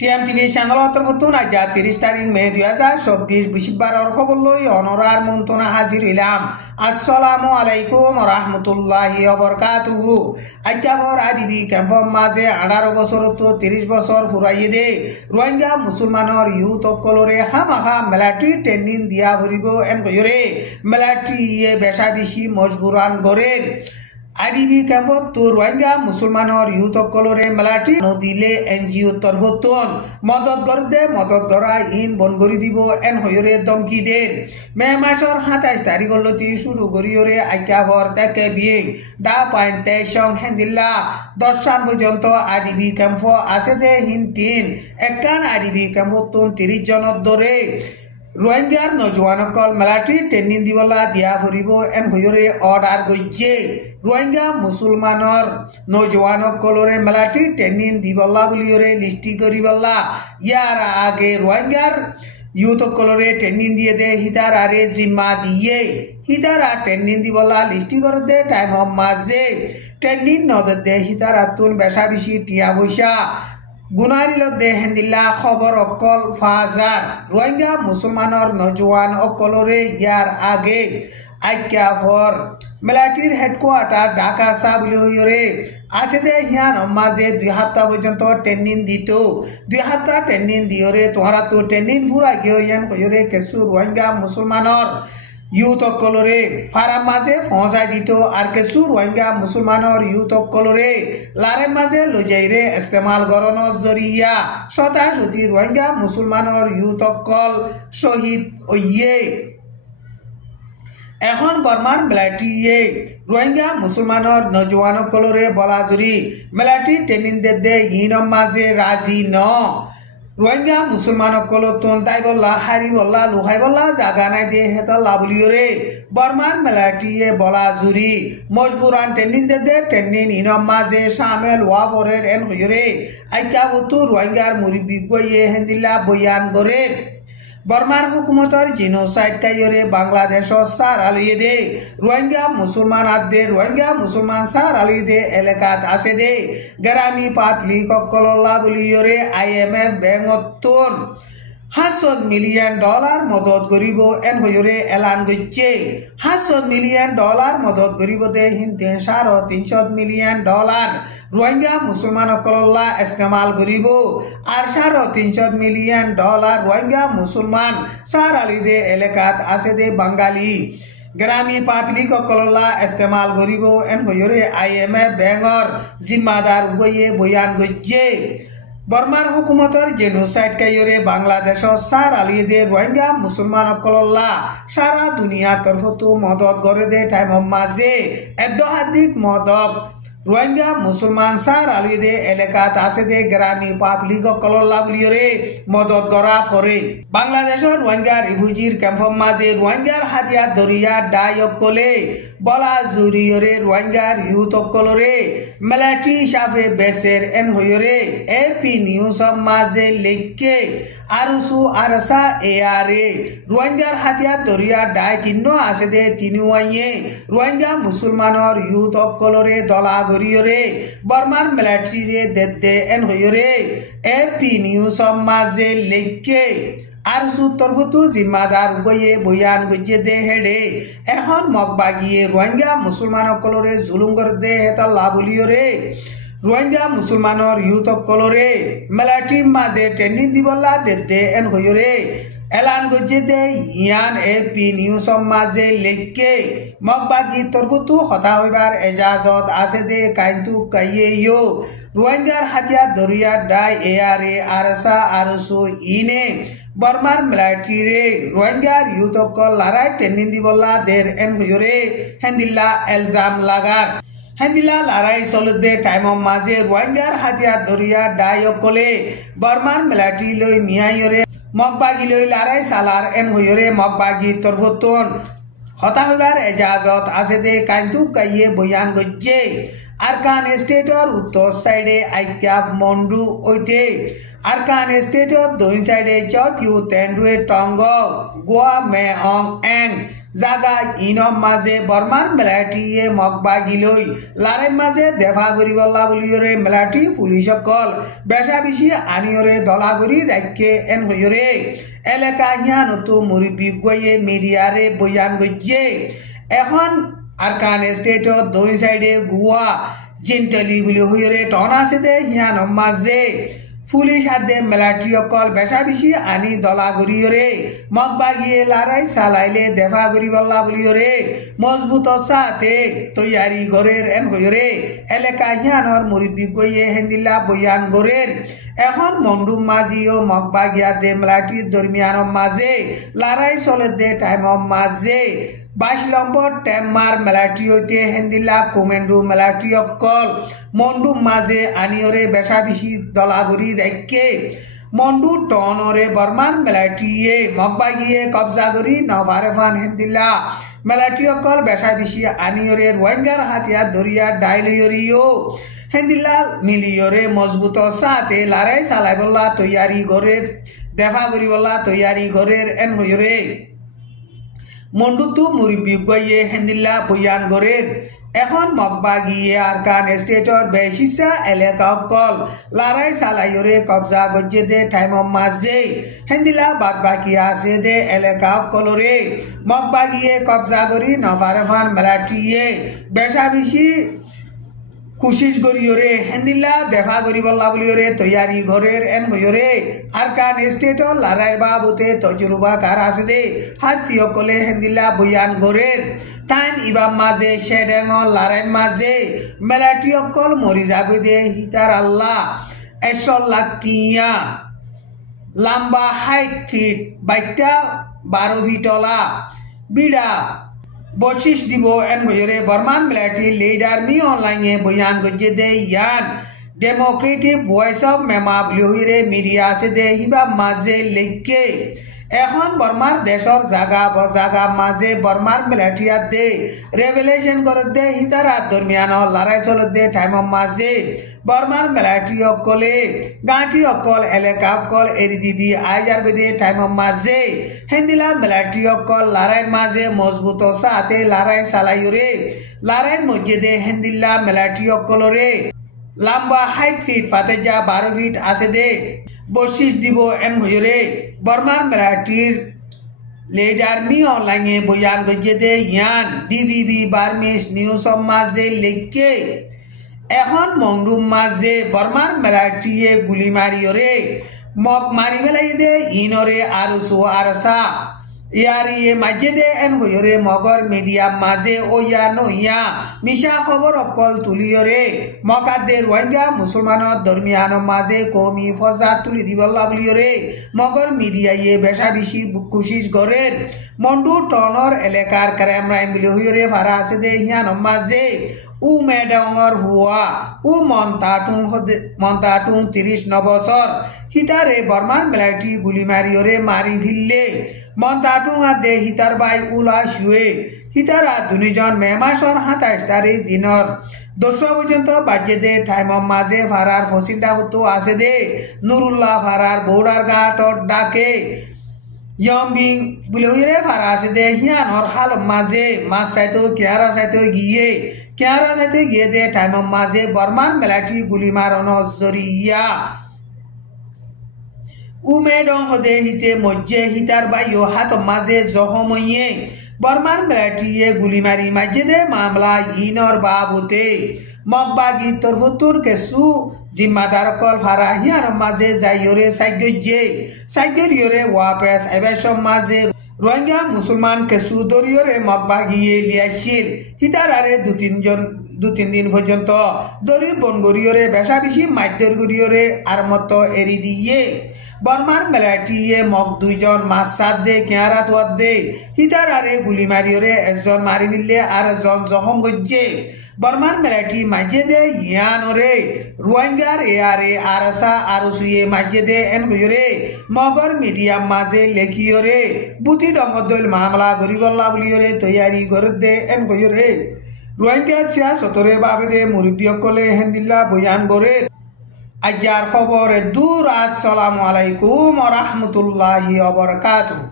টিএমটিভি চ্যানেলতর নতুন আজ 30 তারিখ মে 2024 বৃহস্পতিবার খবর লই অনরার মন্ত্রণা হাজির হইলাম। আসসালামু আলাইকুম রহমতুল্লাহি ওয়াবারাকাতুহু। আইকাবর আইডিবি ক্যাম্পর মাঝে 18 বছর তো 30 বছর ফুরাইয়ে দে রোহিঙ্গা মুসলমানের ইউথ অকলরে হামাহা মেলাটি ট্রেনিং দিয়া ভরিব এন কইরে মেলাটি ইয়ে বেশা বেশি মজবুরান গরের আইডিবি ক্যাম্পত তো রোহিঙ্গা মুসলমানের ইউথ অকলরে মেলাটি নদিলে এনজিও তরফতন মদত করদে মদত করা ইন বন করে দিব এন হইরে দমকি দের মে মাসের 27 তারিখ লতি শুরু করিয়রে আইকাবর তাকে বিয়ে ডা পয়েন্ট তেসং হেন্দিল্লা 10 সাল পর্যন্ত আইডিবি ক্যাম্প আছে দে হিন তিন একান আইডিবি ক্যাম্পতন 30 জনের ধরে রোহিঙ্গার নজওয়ানকল মেলাটি ট্রেনিং দিবলা দিয়া ফুরিব এন ভয়রে অর্ডার গইছে রোহিঙ্গা মুসলমানৰ নজওয়ানকলরে মেলাটি ট্রেনিং দিবলা বলিয়রে লিস্টি করিবলা ইয়ার আগে রোহিঙ্গার ইউথকলরে ট্রেনিং দিয়ে দে হিতার আরে জিম্মা দিয়ে হিতারা ট্রেনিং দিবলা লিস্টি করে দে টাইম মাঝে ট্রেনিং নদে দে হিতার আতুন বেশা বেশি টিয়া বৈশা গুনারিল দে হেন্দিল্লা খবর অকল ফাজার রোহিঙ্গা মুসলমানের নজওয়ান অকলরে ইয়ার আগে আইকাফর মেলাটির হেডকোয়ার্টার ঢাকা সাবলিয়রে আছে দে হিয়ান মাঝে 2 সপ্তাহ পর্যন্ত ট্রেনিং দিত 2 সপ্তাহ ট্রেনিং দিয়রে তোহারা তো ট্রেনিং ফুরা গিয়ে ইয়ান কইরে কেসু রোহিঙ্গা মুসলমানের ইউথ অকলরে ফারাম মাঝে পৌঁছাই দিত আর কিছু রোহিঙ্গা মুসলমানের ইউথ অকলরে লারে মাঝে লজাইরে ইস্তেমাল গরণর জরিয়া শতাশতি রোহিঙ্গা মুসলমানের ইউথ অকল শহীদ হইয়ে এখন বর্মার মেলাটি রোহিঙ্গা মুসলমানের নজওয়ান অকলরে বলা জুরি মেলাটি ট্রেনিং দে ইনম মাঝে রাজি ন রোহিঙ্গা মুসলমান অকলতন তাই বললা হারি বললা লুহাই বললা জাগা নাই দিয়ে হেতাল্লা বলিওরে বর্মার মেলাটিয়ে বলা জুরি মজবুরান ট্রেনিং দে ট্রেনিং ইনম মাঝে শামেল ওয়াফরের এন হইরে আইকা হতো রোহিঙ্গার মুরিবি গইয়ে হেন্দিল্লা বয়ান করে বর্মার হুকুমতর জিনোসাইড কাইরে বাংলাদেশ সার আলিয়ে দে রোহিঙ্গা মুসলমান আদে রোহিঙ্গা মুসলমান সার আলিয়ে দে এলাকাত আছে দে গ্রামী পাবলিক অকল্লা বলিয়রে IMF ব্যাংকতন $500 মিলিয়ন মদত করিব এন হইরে এলান গইছে $500 মিলিয়ন মদত করিব দে হিন্দে 350 মিলিয়ন রোহিঙ্গা মুসলমান অকল্লা ইস্তেমাল করিব আর 350 মিলিয়ন রোহিঙ্গা মুসলমান সার আলি দে এলাকাত আছে দে বাঙালি গ্রামী পাবলিক অকল্লা ইস্তেমাল করিব এন হইরে IMF ব্যাংকর জিম্মাদার গইয়ে বয়ান গইছে বর্মার হুকুমতর জেনোসাইড কাইরে বাংলাদেশ সার আলিয়ে দে রোহিঙ্গা মুসলমান অকল্লা সারা দুনিয়ার তরফতো মদত করে দে টাইম মাঝে এদহাদিক মদক রোহিঙ্গা মুসলমান সার আলিয়ে দে এলাকাত আছে দে গ্রামী পাবলিক অকল্লা বলিয়রে মদত করা করে বাংলাদেশের রোহিঙ্গা রিফিউজির ক্যাম্পর মাঝে রোহিঙ্গার হাতিয়ার দরিয়া ডাইকলে বলা জুরিয়রে রোহিঙ্গার ইউথ অকলরে মেলাটি হিসাবে বেসের এন হইরে AP নিউজ মাঝে লেখকে আরুসু আরসা এয়ারে রোহিঙ্গার হাতিয়ার দরিয়া ডাই কিন্ন আছে দে তিনুয়াইয়ে রোহিঙ্গা মুসলমানের ইউথ অকলরে দলা গরিয়রে বর্মার মেলাটিরে দে এন হইরে AP নিউজ মাঝে লেখকে আর সুতরফতু জিম্মাদার গইয়ে বয়ান গইয়ে দে হেডে এখন মগবাগিয়ে রোহিঙ্গা মুসলমান অকলরে জুলুম করে দে হেতাল্লা বলিয়রে রোহিঙ্গা মুসলমানের ইউথ অকলরে মেলাটির মাঝে ট্রেনিং দিবলা দে এন হইরে এলান গইয়ে দে ইয়ান AP নিউজ মাঝে লেখকে মগবাগি তরফতু হতা হইবার এজাজত আছে দে কাইন্তু কাইয়ে ইয়ো রোহিঙ্গার হাতিয়ার দরিয়া ডাই এয়ারে আরসা আরসু ইনে বর্মার মেলাটিরে রোহিঙ্গার ইউথ অকল লারাই ট্রেনিং দিবলা দের এন হইরে হেন্দিল্লা এলজাম লাগার হেন্দিল্লা লারাই চলদে টাইম মাঝে রোহিঙ্গার হাতিয়ার দরিয়া ডাই অকলে বর্মার মেলাটি লই মিয়াইরে মগবাগি লই লারাই সালার এন হইরে মগবাগি তরফতন হতা হইবার এজাজত আছে দে কাইন্তু কাইয়ে বয়ান গইছে আরকান স্টেটর উত্তর সাইডে আইকাপ মন্ডু ওইতে আরকান স্টেটর দক্ষিণ সাইডে চপিউ তেন্ডুয়ে টঙ্গ গোয়া মেহং এং জাগা ইনম মাঝে বর্মার মেলাটিয়ে মগবাগিলৈ লারের মাঝে দেখা করিবল্লা বলিয়রে মেলাটি পুলিশ সকল বেশা বেশি আনিয়রে দলাগরি রাখে এন হইরে এলাকা হিয়ানতো মুরব্বী গয়ে মিডিয়ারে বয়ান গজ্জে এখন আরকান স্টেটত দুই সাইডে গুয়া জিনটলি বলি হইরে টন আছে দে হিয়ানম মাঝে পুলিশ হাতে মেলাটি অকল বেশা বেশি আনি দলাগরিয়রে মগবাগিয়ে লড়াই চালাইলে দেখা করিবল্লা বলিয়রে মজবুত সাথে তৈয়ারি গরের এন হইরে এলাকা হিয়ানর মুরব্বী গয়ে হেন্দিল্লা বয়ান গরের এখন মন্ডুম মাঝি ও মগবাগিয়া দে মেলাটির দরমিয়ান মাঝে লড়াই চলে দে টাইম মাঝে 22 নম্বর টেম্মার মেলাটি হইতে হেন্দিল্লা কমেন্ডু মেলাটি অকল মন্ডুম মাঝে আনিয়রে বেশা বেশি দলাগরি রেখে মন্ডু টনরে বর্মার মেলাটিয়ে মগবাগিয়ে কবজা করি নভারেফান হেন্দিল্লা মেলাটি অকল বেশা বেশি আনিয়রে রোহিঙ্গার হাতিয়ার ধরিয়া ডাইলিয়রিও হেন্দিল্লা মিলিয়রে মজবুত সাথে লড়াই চালাইবল্লা তৈয়ারি গরের দেখা করিবল্লা তৈয়ারি গরের এন হইরে মন্ডুতু মুরব্বী গয়ে হেন্দিল্লা বয়ান গরের এখন মগবাগিয়ে আরকান স্টেটর বেশিসা এলাকা অকল লড়াই চালাইয়রে কবজা গজ্জে দে টাইম মাঝে হেন্দিল্লা বাদ বাকি আছে দে এলাকা অকলরে মগবাগিয়ে কবজা করি নভারেফান মেলাটিয়ে বেশা বেশি কোশিশ করিয়রে হেন্দিল্লা দেখা করিবল্লা বলিয়রে তৈয়ারি ঘরের এন বইরে আরকান স্টেটর লড়াই বাবুতে তজরুবা কার আছে দে হাস্তি অকলে হেন্দিল্লা বয়ান গরের টাইম ইবাম মাঝে শেডেঙর লড়াই মাঝে মেলাটি অকল মরি যাবে দে হিতার আল্লাহ 100 লাখ টিয়া লম্বা 60 ফিট বাইকটা 12 ফিটলা বিড়া 25 দিব এন বইরে বর্মান মেলাটি লিডার মি অনলাইনে বয়ান গজ্জে দে ইয়ান ডেমোক্রেটিক ভয়েস অফ মেমা বলিরে মিডিয়া আছে দে হিবা মাঝে লেখকে এখন বর্মার দেশর জাগা বজাগা মাঝে বর্মার মেলাটিয়া দে রেভেলেশন করে দে হিতারা দরমিয়ান লড়াই চলে দে টাইম মাঝে বর্মার মেলাটি অকলে গাঁটি অকল এলাকা অকল এরি দিদি আইজার বেদে টাইম মাঝে হেন্দিলা মেলাটি অকল লড়াই মাঝে মজবুত সাথে লড়াই চালাইরে লড়াই মধ্যে দে হেন্দিল্লা মেলাটি অকলরে লম্বা 60 ফিট ফাতেজা 12 ফিট আছে দে 25 দিব এন হইরে বর্মার মেলাটির লিডার মি অনলাইনে বয়ান গজ্জে দে ইয়ান ডিভিবি বার্মিস নিউজ মাঝে লেখকে এখন মন্ডুম মাঝে বর্মার মেলাটিয়ে গুলি মারিয়রে মগ মারি ফেলাই দে ইনরে আর সো আরসা ইয়ারি মাঝে দে এন হইরে মগর মিডিয়া মাঝে ও ইয়া নইয়া মিশা খবর অকল তুলিয়রে মকাদে রোহিঙ্গা মুসলমানের দরমিয়ান মাঝে কমি ফজা তুলি দিবল্লা বলিয়রে মগর মিডিয়ায়ে বেশা বেশি কোশিশ গরের মন্ডু টনর এলাকার ক্রাইম বলি হইরে ফারা আছে দে হিয়ান মাঝে উ মেডঙর হুয়া উ মন্তাটুং 39 বছর হিতারে বর্মার মেলাটি গুলি মারিয়রে মারি ভিললে মন্তাটুং দে হিতার বাই উলা শুয়ে হিতারা দুজন মে মাসর 27 তারিখ দিনর 2 পর্যন্ত বাজে দে টাইম মাঝে ফারার ফসিন্দা হতো আছে দে নুরুল্লাহ ফারার বৌডার ঘাটত ডাকে ইয়ম্বিং বলে হইরে ফারা আছে দে হিয়ানর হাল মাঝে মাছ চাইতো কেয়ারা চাইতো গিয়ে দে টাইম মাঝে বর্মান মেলাটি গুলি মারানো জরিয়া উমেডং হদে হিতে মজ্জে হিতার বাইও হাত মাঝে জহমইয়ে বর্মান মেলাটিয়ে গুলি মারি মাঝে দে মামলা ইনর বাবুতে মগবাগি তরফতুর কেসু জিম্মাদার কল ফারা হিয়ার মাঝে যাইয়রে সাইগরিয়রে ওয়াপেস এবেশম মাঝে রোহিঙ্গা মুসলমান কেসু দরিয়রে মগবাগিয়ে লিয়াশির হিতারারে দু তিন দিন পর্যন্ত দরি বনগরিয়রে বেশা বেশি মাইদর গরিয়রে আর মতো এরি দিয়ে বর্মার মেলাটিয়ে মগ 2 জন মাছ সাত দে কেয়ারা তোয়াত দে হিতারারে গুলি মারিয়রে একজন মারি নিলে আর একজন জখম গজ্জে বর্মার মেলাটি মাঝে দে ইয়ানরে রোহিঙ্গার এয়ারে আরসা আরসুয়ে মাঝে দে এন কইরে মগর মিডিয়াম মাঝে লেখিয়রে বুতি ডঙ্গদল মামলা গরিবল্লা বলিয়রে তৈয়ারি করে দে এন কইরে রোহিঙ্গা সিয়াসতরে বাবে দে মুরব্বী কলে হেন্দিল্লা বয়ান করে আজার খবরে দূর আসসালামু আলাইকুম ওয়া রাহমাতুল্লাহি ওয়া বারাকাতুহু।